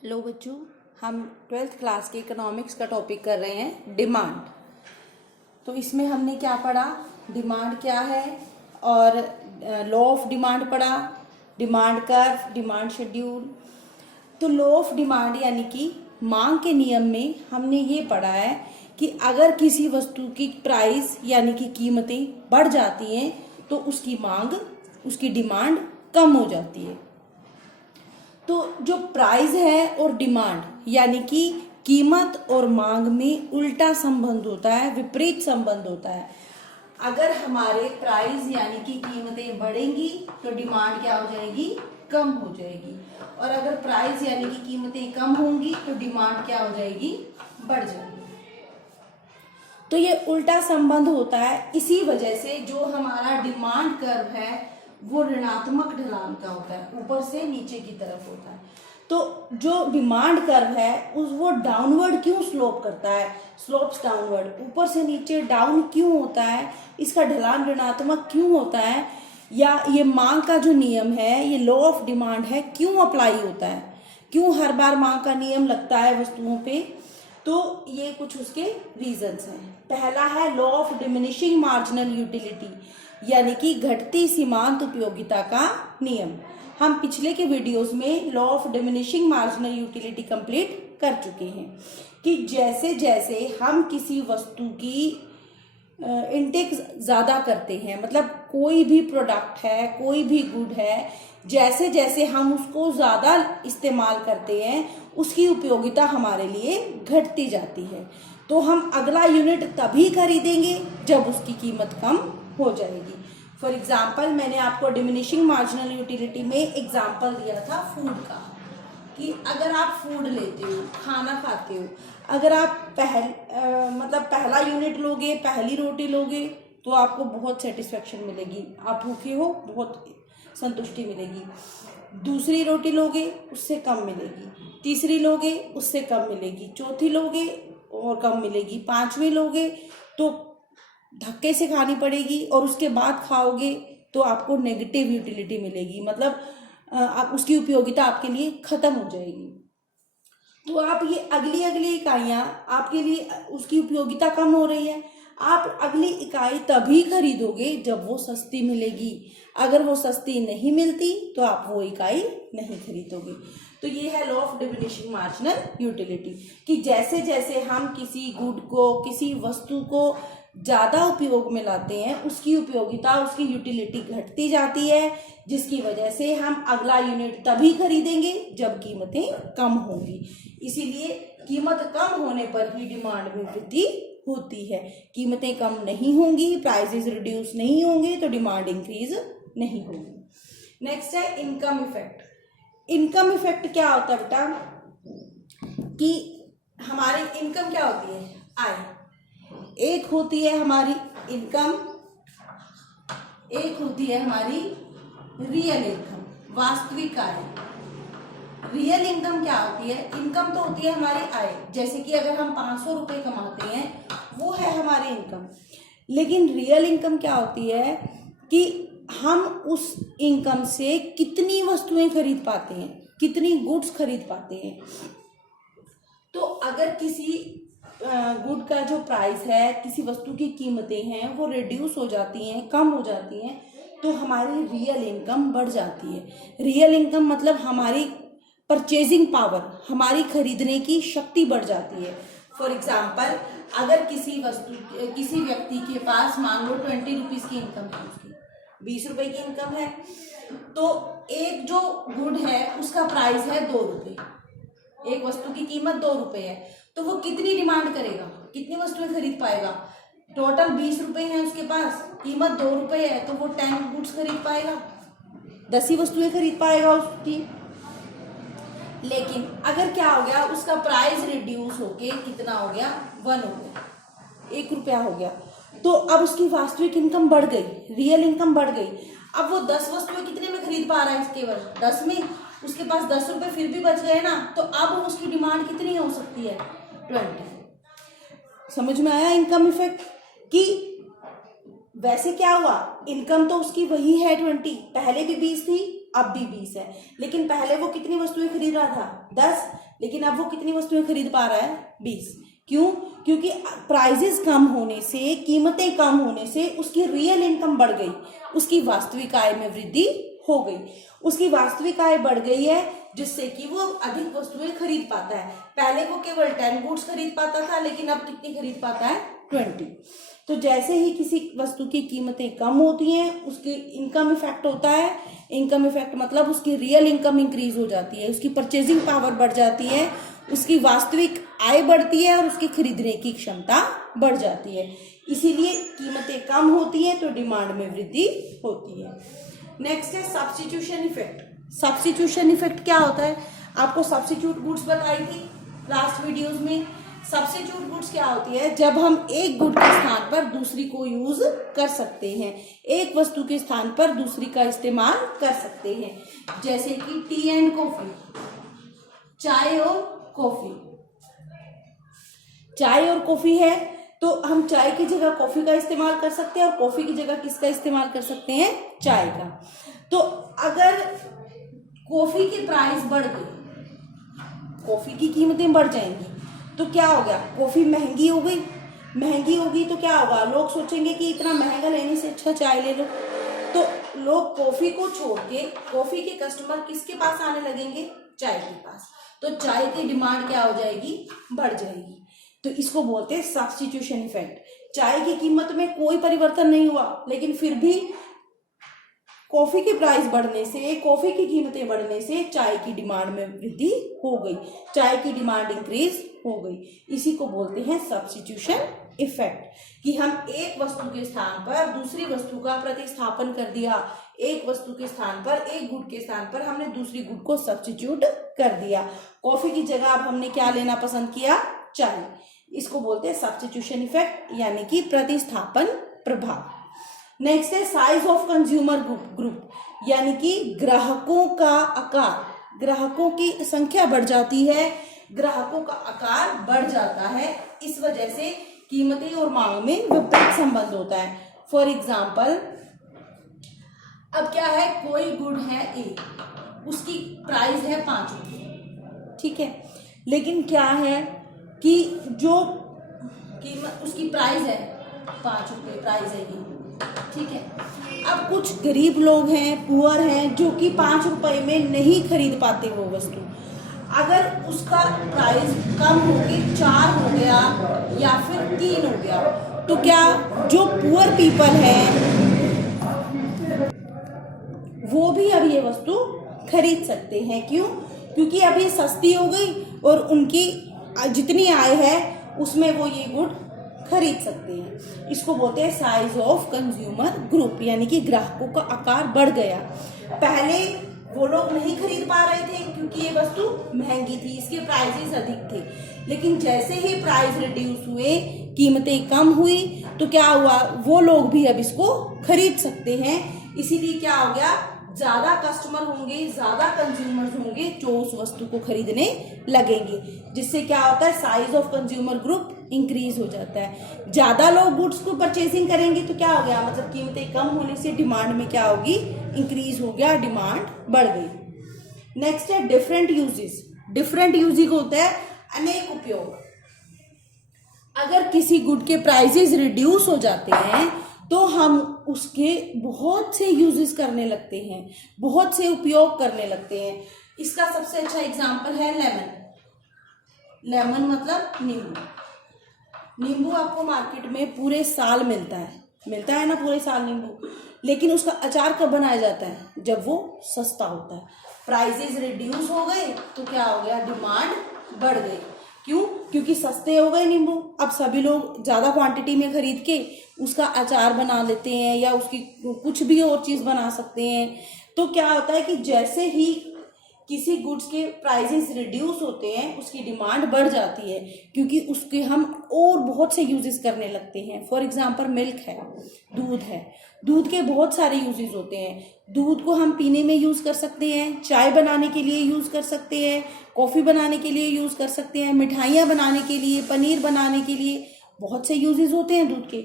Hello बच्चों, हम twelfth class के इकोनॉमिक्स का टॉपिक कर रहे हैं डिमांड। तो इसमें हमने क्या पढ़ा, डिमांड क्या है और लॉ ऑफ डिमांड पढ़ा, डिमांड कर्व, डिमांड शेड्यूल। तो लॉ ऑफ डिमांड यानी कि मांग के नियम में हमने ये पढ़ा है कि अगर किसी वस्तु की प्राइस यानी कि कीमतें बढ़ जाती हैं तो उसकी मांग, उसकी डिमांड कम हो जाती है। तो जो प्राइस है और डिमांड यानी कि कीमत और मांग में उल्टा संबंध होता है, विपरीत संबंध होता है। अगर हमारे प्राइस यानी कि कीमतें बढ़ेंगी तो डिमांड क्या हो जाएगी, कम हो जाएगी। और अगर प्राइस यानी कि कीमतें कम होंगी तो डिमांड क्या हो जाएगी, बढ़ जाएगी। तो ये उल्टा संबंध होता है। इसी वजह से जो हमारा डिमांड कर्व है वो ऋणात्मक ढलान का होता है, ऊपर से नीचे की तरफ होता है। तो जो डिमांड कर्व है उस वो डाउनवर्ड क्यों स्लोप करता है, स्लोप्स डाउनवर्ड, ऊपर से नीचे डाउन क्यों होता है, इसका ढलान ऋणात्मक क्यों होता है, या ये मांग का जो नियम है, ये लॉ ऑफ डिमांड है, क्यों अप्लाई होता है, क्यों हर बार मांग का नियम लगता है वस्तुओं पे। तो ये कुछ उसके रीजंस हैं। पहला है law of diminishing marginal utility यानी कि घटती सीमांत उपयोगिता का नियम। हम पिछले के वीडियोस में law of diminishing marginal utility complete कर चुके हैं कि जैसे जैसे हम किसी वस्तु की इनटेक ज़्यादा करते हैं, मतलब कोई भी प्रोडक्ट है, कोई भी गुड है, जैसे जैसे हम उसको ज़्यादा इस्तेमाल करते हैं उसकी उपयोगिता हमारे लिए घटती जाती है। तो हम अगला यूनिट तभी खरीदेंगे जब उसकी कीमत कम हो जाएगी। फॉर एग्जाम्पल, मैंने आपको डिमिनिशिंग मार्जिनल यूटिलिटी में एग्जाम्पल दिया था फूड का, कि अगर आप फूड लेते हो, खाना खाते हो, अगर आप मतलब पहला यूनिट लोगे, पहली रोटी लोगे तो आपको बहुत सेटिस्फेक्शन मिलेगी, आप भूखे हो बहुत संतुष्टि मिलेगी। दूसरी रोटी लोगे उससे कम मिलेगी, तीसरी लोगे उससे कम मिलेगी, चौथी लोगे और कम मिलेगी, पांचवी लोगे तो धक्के से खानी पड़ेगी, और उसके बाद खाओगे तो आपको नेगेटिव यूटिलिटी मिलेगी, मतलब आप उसकी उपयोगिता आपके लिए खत्म हो जाएगी। तो आप ये अगली अगली इकाइयां आपके लिए, उसकी उपयोगिता कम हो रही है, आप अगली इकाई तभी खरीदोगे जब वो सस्ती मिलेगी। अगर वो सस्ती नहीं मिलती तो आप वो इकाई नहीं खरीदोगे। तो ये है law of diminishing marginal utility कि जैसे जैसे हम किसी गुड को, किसी वस्तु को ज़्यादा उपयोग में लाते हैं उसकी उपयोगिता, उसकी यूटिलिटी घटती जाती है, जिसकी वजह से हम अगला यूनिट तभी खरीदेंगे जब कीमतें कम होंगी। इसीलिए कीमत कम होने पर ही डिमांड में वृद्धि होती है। कीमतें कम नहीं होंगी, प्राइसेस रिड्यूस नहीं होंगे तो डिमांड इंक्रीज नहीं होगी। नेक्स्ट है इनकम इफेक्ट। इनकम इफेक्ट क्या होता है बेटा, कि हमारी इनकम क्या होती है, आय। एक होती है हमारी इनकम, एक होती है हमारी रियल इनकम, वास्तविक आय। रियल इनकम क्या होती है, इनकम तो होती है हमारी आय, जैसे कि अगर हम 500 रुपये कमाते हैं वो है हमारी इनकम। लेकिन रियल इनकम क्या होती है कि हम उस इनकम से कितनी वस्तुएं खरीद पाते हैं, कितनी गुड्स खरीद पाते हैं। तो अगर किसी गुड का जो प्राइस है, किसी वस्तु की कीमतें हैं वो रिड्यूस हो जाती हैं, कम हो जाती हैं, तो हमारी रियल इनकम बढ़ जाती है। रियल इनकम मतलब हमारी परचेजिंग पावर, हमारी खरीदने की शक्ति बढ़ जाती है। फॉर एग्जाम्पल, अगर किसी व्यक्ति के पास मान लो 20 रुपीज़ की इनकम है, उसकी 20 रुपये की इनकम है, तो एक जो गुड है उसका प्राइस है 2 रुपये, एक वस्तु की कीमत 2 रुपये है, तो वो कितनी डिमांड करेगा, कितनी वस्तुएं खरीद पाएगा। टोटल 20 रुपये हैं उसके पास, कीमत 2 रुपये है, तो वो 10 गुड्स खरीद पाएगा, 10 ही वस्तुएं खरीद पाएगा उसकी। लेकिन अगर क्या हो गया, उसका प्राइस रिड्यूस होके कितना हो गया, 1 हो गया, 1 रुपया हो गया, तो अब उसकी वास्तविक इनकम बढ़ गई, रियल इनकम बढ़ गई। अब वो 10 वस्तुएं कितने में खरीद पा रहा है, केवल 10 में, उसके पास 10 रुपये फिर भी बच गए ना, तो अब उसकी डिमांड कितनी हो सकती है, 20। समझ में आया इनकम इफेक्ट, कि वैसे क्या हुआ, इनकम तो उसकी वही है 20, पहले भी 20 थी अब भी 20 है। लेकिन पहले वो कितनी वस्तुएं खरीद रहा था? 10। लेकिन अब वो कितनी वस्तुएं खरीद पा रहा है? 20। क्यों? क्योंकि प्राइजेस कम होने से, कीमतें कम होने से उसकी रियल इनकम बढ़ गई, उसकी वास्तविक आय में वृद्धि हो गई। उसकी वास्तविक आय बढ़ गई है जिससे कि वो अधिक वस्तुएं खरीद पाता है। पहले वो केवल 10 गुड्स खरीद पाता था, लेकिन अब कितनी खरीद पाता है? 20। तो जैसे ही किसी वस्तु की कीमतें कम होती हैं, उसकी इनकम इफेक्ट होता है। इनकम इफेक्ट मतलब उसकी रियल इनकम इंक्रीज हो जाती है, उसकी परचेजिंग पावर बढ़ जाती है, उसकी वास्तविक आय बढ़ती है और उसकी खरीदने की क्षमता बढ़ जाती है। इसीलिए कीमतें कम होती हैं तो डिमांड में वृद्धि होती है। नेक्स्ट है सब्स्टिट्यूशन इफेक्ट। सब्स्टिट्यूशन इफेक्ट क्या होता है? आपको सब्स्टिट्यूट गुड्स बताई थी लास्ट वीडियोस में। सब्स्टिट्यूट गुड्स क्या होती है? जब हम एक गुड के स्थान पर दूसरी को यूज कर सकते हैं, एक वस्तु के स्थान पर दूसरी का इस्तेमाल कर सकते हैं। जैसे कि टी एंड कॉफी, चाय और कॉफी। चाय और कॉफी है तो हम चाय की जगह कॉफी का इस्तेमाल कर सकते हैं और कॉफी की जगह किसका इस्तेमाल कर सकते हैं? चाय का। तो अगर कॉफी की प्राइस बढ़ गई, कॉफी की कीमतें बढ़ जाएंगी, तो क्या हो गया? कॉफी महंगी हो गई। महंगी होगी तो क्या होगा? लोग सोचेंगे कि इतना महंगा लेने से अच्छा चाय ले लो। तो लोग कॉफी को छोड़ के, कॉफी के कस्टमर किसके पास आने लगेंगे? चाय के पास। तो चाय की डिमांड क्या हो जाएगी? बढ़ जाएगी। तो इसको बोलते हैं सब्स्टिट्यूशन इफेक्ट। चाय की कीमत में कोई परिवर्तन नहीं हुआ, लेकिन फिर भी कॉफी की प्राइस बढ़ने से, कॉफी की कीमतें बढ़ने से चाय की डिमांड में वृद्धि हो गई, चाय की डिमांड इंक्रीज हो गई। इसी को बोलते हैं सब्स्टिट्यूशन इफेक्ट, कि हम एक वस्तु के स्थान पर दूसरी वस्तु का प्रतिस्थापन कर दिया। एक वस्तु के स्थान पर, एक गुड के स्थान पर हमने दूसरी गुड को सब्स्टिट्यूट कर दिया। कॉफी की जगह अब हमने क्या लेना पसंद किया? चाय। इसको बोलते हैं सब्स्टिट्यूशन इफेक्ट, यानी कि प्रतिस्थापन प्रभाव। नेक्स्ट है साइज ऑफ कंज्यूमर ग्रुप, यानी कि ग्राहकों का आकार। ग्राहकों की संख्या बढ़ जाती है, ग्राहकों का आकार बढ़ जाता है। इस वजह से कीमतें और मांग में विपरीत संबंध होता है। फॉर एग्जाम्पल, अब क्या है? कोई गुड है ए, उसकी प्राइस है 5 रुपये, ठीक है। लेकिन क्या है कि जो कीमत उसकी प्राइस है 5 रुपये, प्राइस है ये, ठीक है। अब कुछ गरीब लोग हैं, पुअर हैं, जो कि 5 रुपए में नहीं खरीद पाते वो वस्तु। अगर उसका प्राइस कम होके 4 हो गया या फिर 3 हो गया, तो क्या जो पुअर पीपल है वो भी अब ये वस्तु खरीद सकते हैं। क्यों? क्योंकि अब ये सस्ती हो गई और उनकी जितनी आय है उसमें वो ये गुड खरीद सकते हैं। इसको बोलते हैं साइज ऑफ कंज्यूमर ग्रुप, यानी कि ग्राहकों का आकार बढ़ गया। पहले वो लोग नहीं खरीद पा रहे थे क्योंकि ये वस्तु महंगी थी, इसके प्राइसेस अधिक थे। लेकिन जैसे ही प्राइस रिड्यूस हुए, कीमतें कम हुई, तो क्या हुआ? वो लोग भी अब इसको खरीद सकते हैं। इसीलिए क्या हो गया? ज्यादा कस्टमर होंगे, ज्यादा कंज्यूमर्स होंगे जो उस वस्तु को खरीदने लगेंगे, जिससे क्या होता है? Size of consumer group increase हो जाता है। ज्यादा लोग गुड्स को परचेसिंग करेंगे तो क्या हो गया? मतलब कीमतें कम होने से डिमांड में क्या होगी? इंक्रीज हो गया, डिमांड बढ़ गई। नेक्स्ट है डिफरेंट यूजेस। डिफरेंट यूजिंग होता है अनेक उपयोग। अगर किसी गुड के प्राइसेस रिड्यूस हो जाते हैं तो हम उसके बहुत से यूजेस करने लगते हैं, बहुत से उपयोग करने लगते हैं। इसका सबसे अच्छा एग्जांपल है लेमन। लेमन मतलब नींबू। नींबू आपको मार्केट में पूरे साल मिलता है ना, पूरे साल नींबू। लेकिन उसका अचार कब बनाया जाता है? जब वो सस्ता होता है। प्राइसेस रिड्यूस हो गए तो क्या हो गया? डिमांड बढ़ गई। क्यों? क्योंकि सस्ते हो गए नींबू। अब सभी लोग ज़्यादा क्वांटिटी में खरीद के उसका अचार बना लेते हैं या उसकी कुछ भी और चीज़ बना सकते हैं। तो क्या होता है कि जैसे ही किसी गुड्स के प्राइसेस रिड्यूस होते हैं, उसकी डिमांड बढ़ जाती है, क्योंकि उसके हम और बहुत से यूजेस करने लगते हैं। फॉर एग्जांपल मिल्क है, दूध है। दूध के बहुत सारे यूजेस होते हैं। दूध को हम पीने में यूज़ कर सकते हैं, चाय बनाने के लिए यूज़ कर सकते हैं, कॉफ़ी बनाने के लिए यूज़ कर सकते हैं, मिठाइयाँ बनाने के लिए, पनीर बनाने के लिए, बहुत से यूजेस होते हैं दूध के।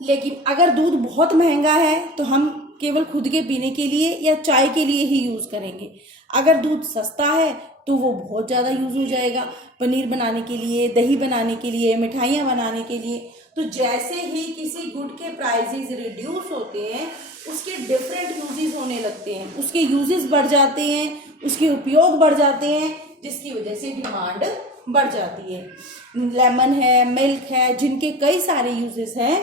लेकिन अगर दूध बहुत महंगा है तो हम केवल खुद के पीने के लिए या चाय के लिए ही यूज़ करेंगे। अगर दूध सस्ता है तो वो बहुत ज़्यादा यूज़ हो जाएगा पनीर बनाने के लिए, दही बनाने के लिए, मिठाइयाँ बनाने के लिए। तो जैसे ही किसी गुड के प्राइसेस रिड्यूस होते हैं उसके डिफरेंट यूजेस होने लगते हैं, उसके यूजेस बढ़ जाते हैं, उसके उपयोग बढ़ जाते हैं, जिसकी वजह से डिमांड बढ़ जाती है। लेमन है, मिल्क है, जिनके कई सारे यूजेस हैं,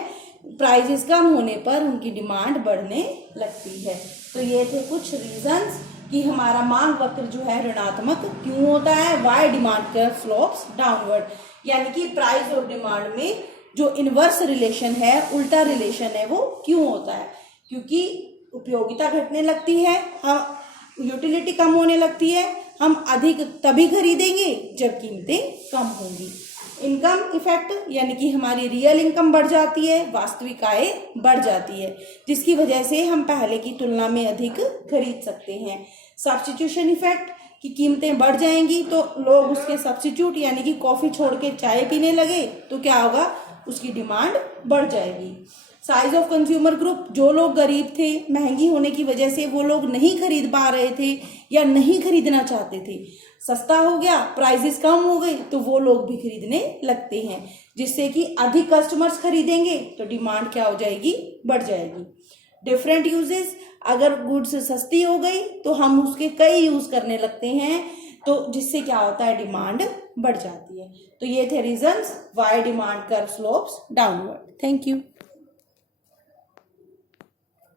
प्राइसेस कम होने पर उनकी डिमांड बढ़ने लगती है। तो ये थे कुछ रीजंस कि हमारा मांग वक्र जो है ऋणात्मक क्यों होता है, why demand curve slopes downward, यानी कि प्राइस और डिमांड में जो इनवर्स रिलेशन है, उल्टा रिलेशन है, वो क्यों होता है? क्योंकि उपयोगिता घटने लगती है, हम यूटिलिटी कम होने लगती है, हम अधिक तभी खरीदेंगे जब कीमतें कम होंगी। इनकम इफेक्ट, यानी कि हमारी रियल इनकम बढ़ जाती है, वास्तविक आय बढ़ जाती है, जिसकी वजह से हम पहले की तुलना में अधिक खरीद सकते हैं। सब्स्टिट्यूशन इफेक्ट कि कीमतें बढ़ जाएंगी तो लोग उसके सब्स्टिट्यूट यानी कि कॉफ़ी छोड़ के चाय पीने लगे तो क्या होगा, उसकी डिमांड बढ़ जाएगी। साइज ऑफ कंज्यूमर ग्रुप, जो लोग गरीब थे, महंगी होने की वजह से वो लोग नहीं खरीद पा रहे थे या नहीं खरीदना चाहते थे, सस्ता हो गया, प्राइसेस कम हो गई तो वो लोग भी खरीदने लगते हैं, जिससे कि अधिक कस्टमर्स खरीदेंगे तो डिमांड क्या हो जाएगी, बढ़ जाएगी। डिफरेंट यूजेस, अगर गुड्स सस्ती हो गई तो हम उसके कई यूज करने लगते हैं, तो जिससे क्या होता है, डिमांड बढ़ जाती है। तो ये थे reasons why demand curve slopes downward. Thank you.